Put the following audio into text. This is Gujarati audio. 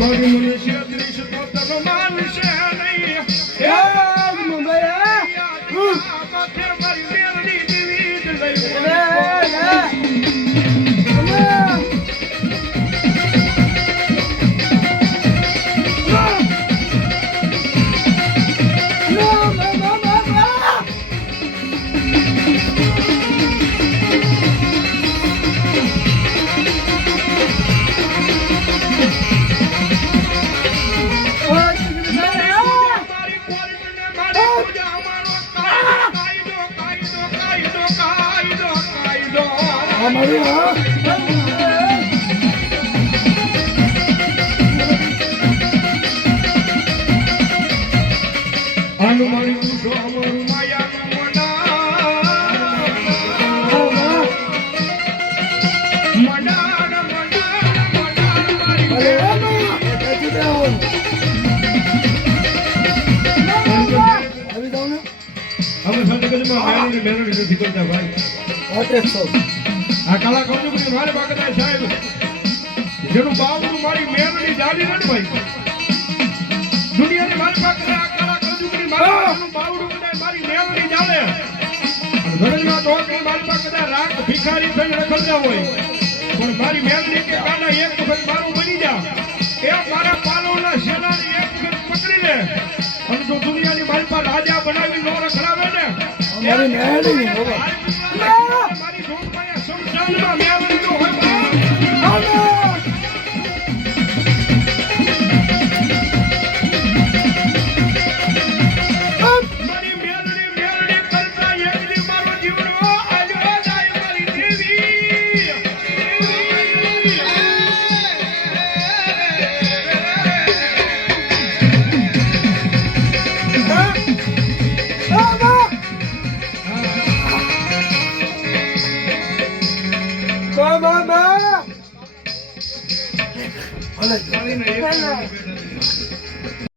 મારું મનુષ્ય દ્રિશ તો તનો માનશે નહીં એ મુંબઈ માથે મારી મેલડી દેવી જ લઈ હનુમાન પૂછો અમારું માયાનું આ કાલા કંજુકની મારે બાગદાર સાહેબ જેનું બાવડું મારી મેલડી જાડી ને ભાઈ દુનિયાની મારી પાસે આ કાલા કંજુકની મારું બાવડું કદાચ મારી મેલડી જાળે અને ઘરમાં તો કે મારી પાસે કદાચ રાખ ભિખારી થઈને રખડતા હોય પણ મારી મેલડી કે કાના એક વખત મારું બની જા એ મારા પાલોના શેલાને એક વખત પકડી લે અને જો દુનિયાની મારી પાસે રાજા બનાવી નો રખડાવે ને મારી મેલડી મારી ધોળમાં સંસારમાં મેલડી નો હોય